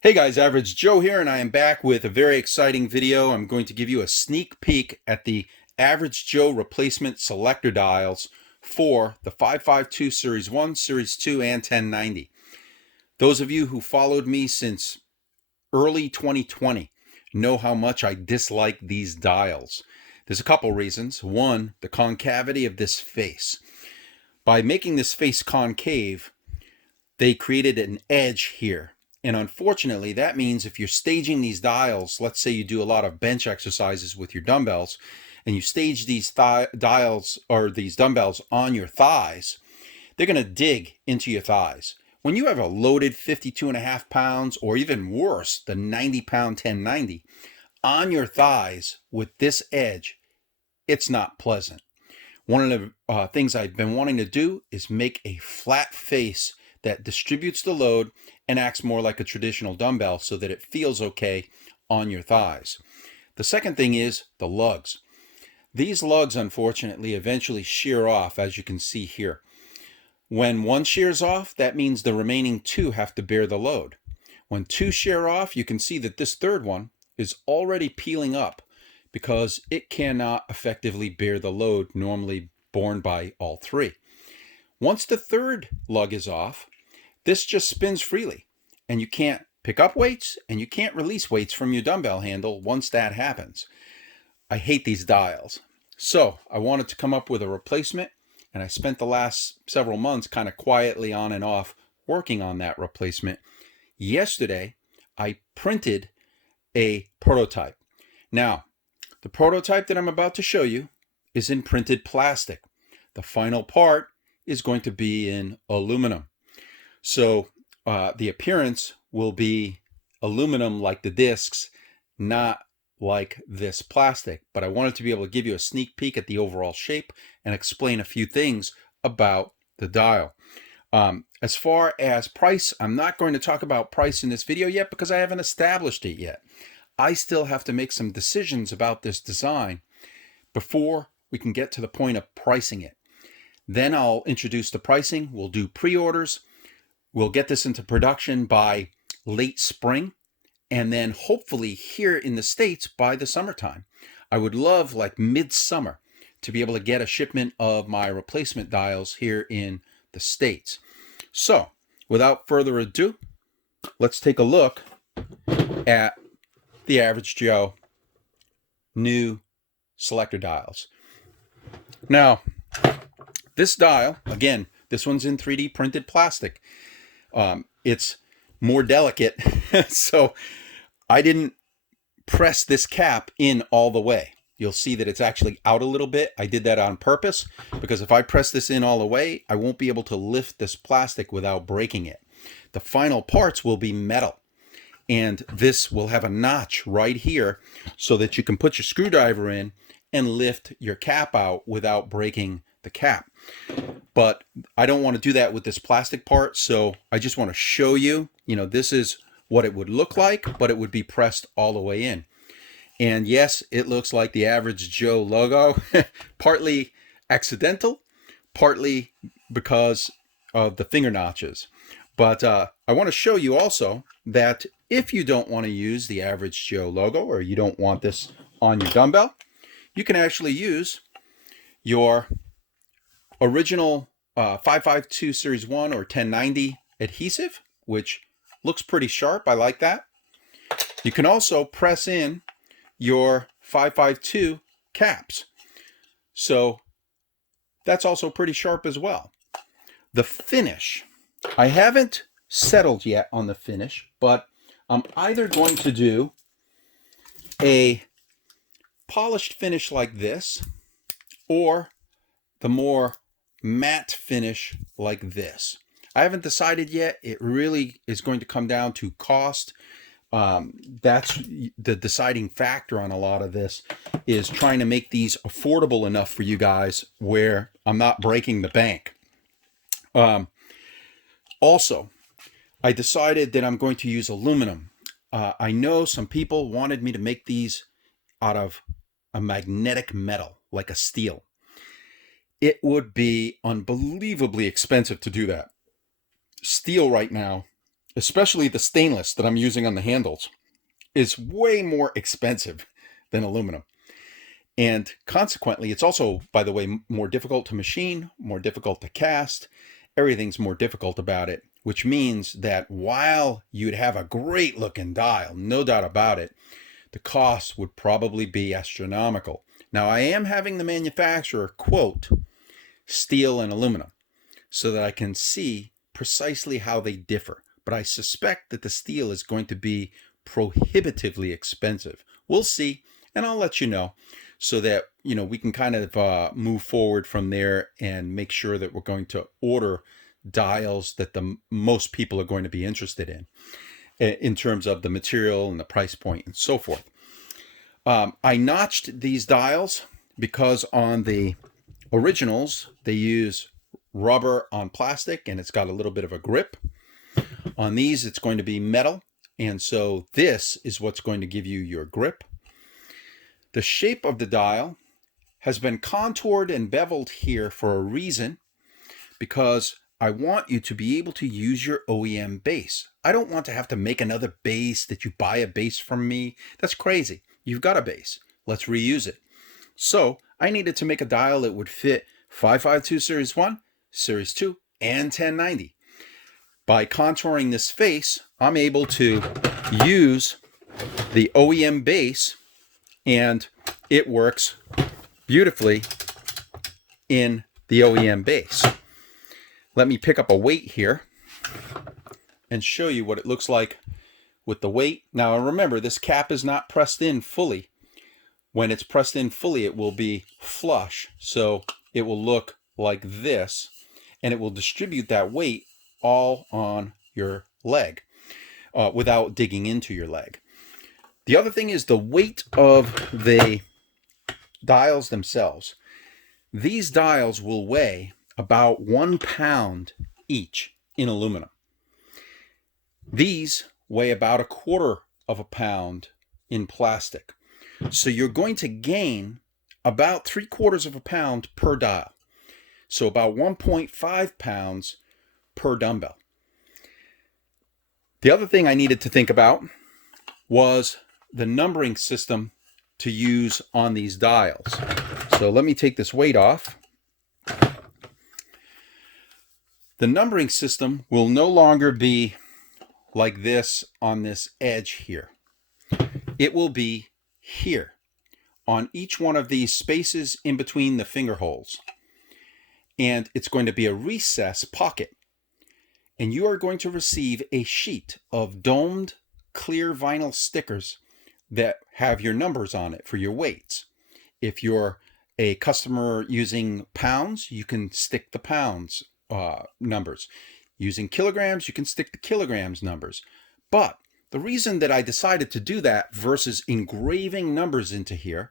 Hey guys, Average Joe here, and I am back with a very exciting video. I'm going to give you a sneak peek at the Average Joe replacement selector dials for the 552 Series 1, Series 2, and 1090. Those of you who followed me since early 2020 know how much I dislike these dials. There's a couple reasons. One, the concavity of this face. By making this face concave, they created an edge here. And unfortunately, that means if you're staging these dials, let's say you do a lot of bench exercises with your dumbbells, and you stage these dials or these dumbbells on your thighs, they're going to dig into your thighs. When you have a loaded 52.5 pounds, or even worse, the 90-pound 1090, on your thighs with this edge, it's not pleasant. One of the things I've been wanting to do is make a flat face that distributes the load and acts more like a traditional dumbbell so that it feels okay on your thighs. The second thing is the lugs. These lugs, unfortunately, eventually shear off, as you can see here. When one shears off, that means the remaining two have to bear the load. When two shear off, you can see that this third one is already peeling up because it cannot effectively bear the load normally borne by all three. Once the third lug is off, this just spins freely, and you can't pick up weights and you can't release weights from your dumbbell handle once that happens. I hate these dials. So I wanted to come up with a replacement, and I spent the last several months kind of quietly on and off working on that replacement. Yesterday, I printed a prototype. Now, the prototype that I'm about to show you is in printed plastic. The final part is going to be in aluminum. So the appearance will be aluminum like the discs, not like this plastic. But I wanted to be able to give you a sneak peek at the overall shape and explain a few things about the dial. As far as price, I'm not going to talk about price in this video yet because I haven't established it yet. I still have to make some decisions about this design before we can get to the point of pricing it. Then I'll introduce the pricing. We'll do pre-orders. We'll get this into production by late spring, and then hopefully here in the States by the summertime. I would love, like midsummer, to be able to get a shipment of my replacement dials here in the States. So without further ado, let's take a look at the Average Joe new selector dials. Now, this dial, again, this one's in 3D printed plastic. It's more delicate, so I didn't press this cap in all the way. You'll see that it's actually out a little bit. I did that on purpose because if I press this in all the way, I won't be able to lift this plastic without breaking it. The final parts will be metal, and this will have a notch right here so that you can put your screwdriver in and lift your cap out without breaking the cap. But I don't want to do that with this plastic part, so I just want to show you, this is what it would look like, but it would be pressed all the way in. And yes, it looks like the Average Joe logo, partly accidental, partly because of the finger notches. But I want to show you also that if you don't want to use the Average Joe logo, or you don't want this on your dumbbell, you can actually use your original 552 Series 1 or 1090 adhesive, which looks pretty sharp. I like that. You can also press in your 552 caps. So that's also pretty sharp as well. The finish, I haven't settled yet on the finish, but I'm either going to do a polished finish like this or the more matte finish like this. I haven't decided yet. It really is going to come down to cost. That's the deciding factor on a lot of this, is trying to make these affordable enough for you guys where I'm not breaking the bank. Also, I decided that I'm going to use aluminum. I know some people wanted me to make these out of a magnetic metal, like a steel. It would be unbelievably expensive to do that. Steel right now especially the stainless that I'm using on the handles, is way more expensive than aluminum. And consequently, it's also, by the way, more difficult to machine, more difficult to cast. Everything's more difficult about it, which means that while you'd have a great looking dial, no doubt about it, the cost would probably be astronomical. Now, I am having the manufacturer quote steel and aluminum so that I can see precisely how they differ. But I suspect that the steel is going to be prohibitively expensive. We'll see, and I'll let you know so that, you know, we can kind of move forward from there and make sure that we're going to order dials that the most people are going to be interested in terms of the material and the price point and so forth. I notched these dials because on the originals, they use rubber on plastic and it's got a little bit of a grip. On these, it's going to be metal. And so this is what's going to give you your grip. The shape of the dial has been contoured and beveled here for a reason, because I want you to be able to use your OEM base. I don't want to have to make another base that you buy a base from me. That's crazy. You've got a base. Let's reuse it. So I needed to make a dial that would fit 552 Series 1, Series 2, and 1090. By contouring this face, I'm able to use the OEM base, and it works beautifully in the OEM base. Let me pick up a weight here and show you what it looks like with the weight. Now remember, this cap is not pressed in fully. When it's pressed in fully, it will be flush, so it will look like this, and it will distribute that weight all on your leg without digging into your leg. The other thing is the weight of the dials themselves. These dials will weigh about 1 pound each in aluminum. These weigh about 1/4 of a pound in plastic. So you're going to gain about 3/4 of a pound per dial. So about 1.5 pounds per dumbbell. The other thing I needed to think about was the numbering system to use on these dials. So let me take this weight off. The numbering system will no longer be like this on this edge here. It will be here on each one of these spaces in between the finger holes. And it's going to be a recess pocket. And you are going to receive a sheet of domed clear vinyl stickers that have your numbers on it for your weights. If you're a customer using pounds, you can stick the pounds numbers. Using kilograms, you can stick the kilograms numbers. But the reason that I decided to do that versus engraving numbers into here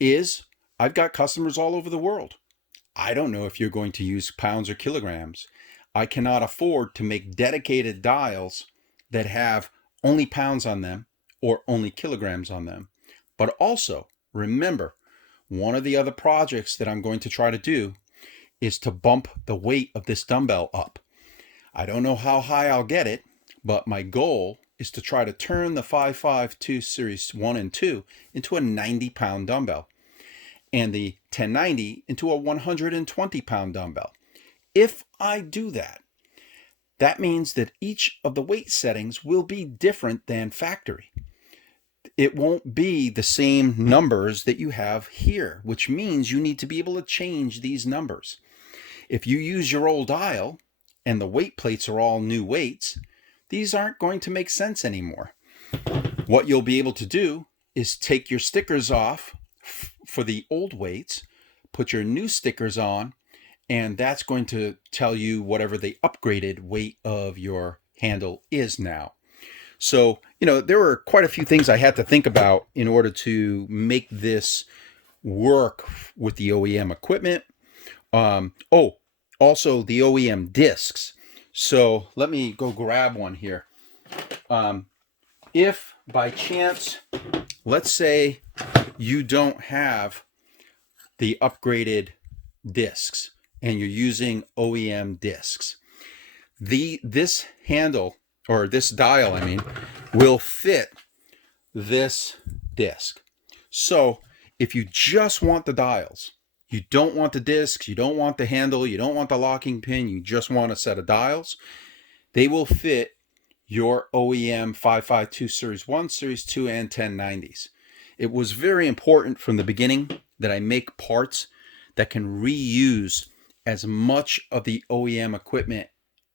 is I've got customers all over the world. I don't know if you're going to use pounds or kilograms. I cannot afford to make dedicated dials that have only pounds on them or only kilograms on them. But also, remember, one of the other projects that I'm going to try to do is to bump the weight of this dumbbell up. I don't know how high I'll get it, but my goal is to try to turn the 552 Series 1 and 2 into a 90-pound dumbbell and the 1090 into a 120-pound dumbbell. If I do that, that means that each of the weight settings will be different than factory. It won't be the same numbers that you have here, which means you need to be able to change these numbers. If you use your old dial and the weight plates are all new weights, these aren't going to make sense anymore. What you'll be able to do is take your stickers off for the old weights, put your new stickers on, and that's going to tell you whatever the upgraded weight of your handle is now. So, you know, there were quite a few things I had to think about in order to make this work with the OEM equipment. Also the OEM discs. So let me go grab one here. If by chance, let's say you don't have the upgraded discs and you're using OEM discs, this handle or this dial, I mean, will fit this disc. So if you just want the dials, you don't want the discs, you don't want the handle, you don't want the locking pin, you just want a set of dials, they will fit your OEM 552 Series 1, Series 2, and 1090s. It was very important from the beginning that I make parts that can reuse as much of the OEM equipment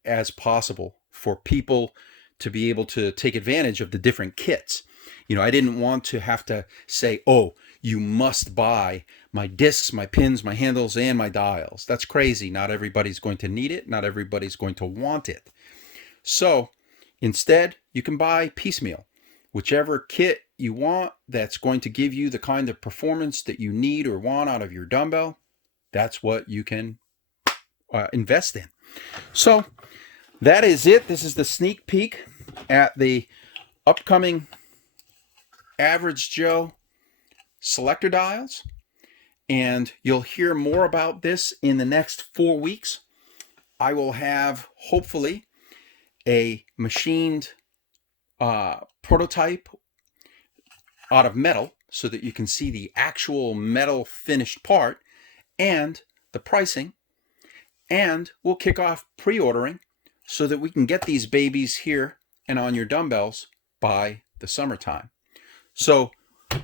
as possible for people to be able to take advantage of the different kits. You know, I didn't want to have to say, oh, you must buy my discs, my pins, my handles, and my dials. That's crazy. Not everybody's going to need it. Not everybody's going to want it. So instead, you can buy piecemeal. Whichever kit you want that's going to give you the kind of performance that you need or want out of your dumbbell, that's what you can invest in. So that is it. This is the sneak peek at the upcoming Average Joe Selector dials, and you'll hear more about this in the next 4 weeks. I will have, hopefully, a machined prototype out of metal so that you can see the actual metal finished part and the pricing, and we'll kick off pre-ordering so that we can get these babies here and on your dumbbells by the summertime. So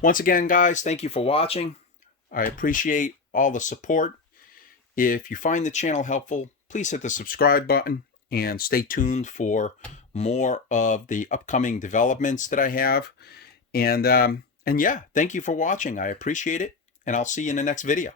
once again, guys, thank you for watching. I appreciate all the support. If you find the channel helpful, please hit the subscribe button and stay tuned for more of the upcoming developments that I have. And yeah, thank you for watching. I appreciate it, and I'll see you in the next video.